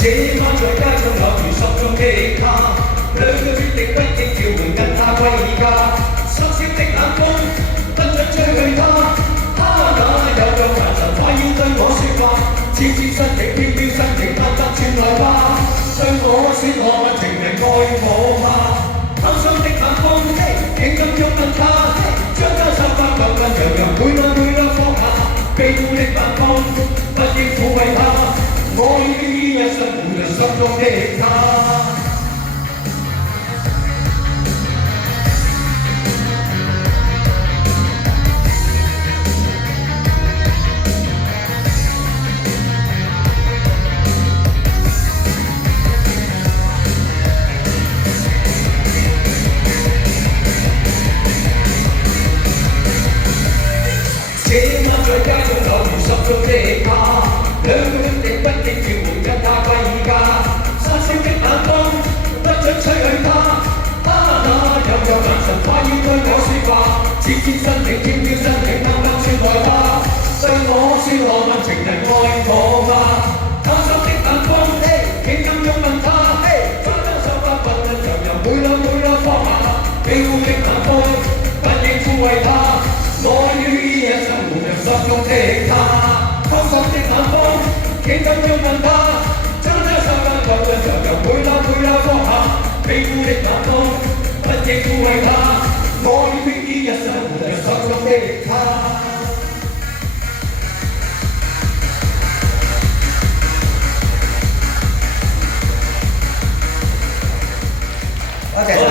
這晚在街上偶遇心中的他，兩個決定不應叫喚跟他歸家，深宵的冷風不准吹去他，他那有個眼神快要對我說話，悄悄身影飄飄身影淡淡傳來吧，對我說我問情人愛我嗎？偷心的冷風，輕輕觸問他，將他手法抖震揚揚，每兩每兩放下，卑污的眼光不應撫慰他，我已經於一生護着心中的他。這晚在街中偶遇心中的他，兩個決定不應叫喚跟他歸家，殺燒的眼光不准吹去他，他那有眼神快要對我說話，悄悄身影飄飄身影淡淡傳來吧，對我說何問情人愛我嗎？偷心的眼光，輕輕擁吻他，將手法不能長由每兩每兩放下，卑污的眼光不應撫慰他，我要於一生護着心中的他，偷心的眼光，輕輕擁吻他，將他手間抖震長由每縷每縷放下，卑污的眼光不應撫慰他，我要於一生護着心中的他。多謝。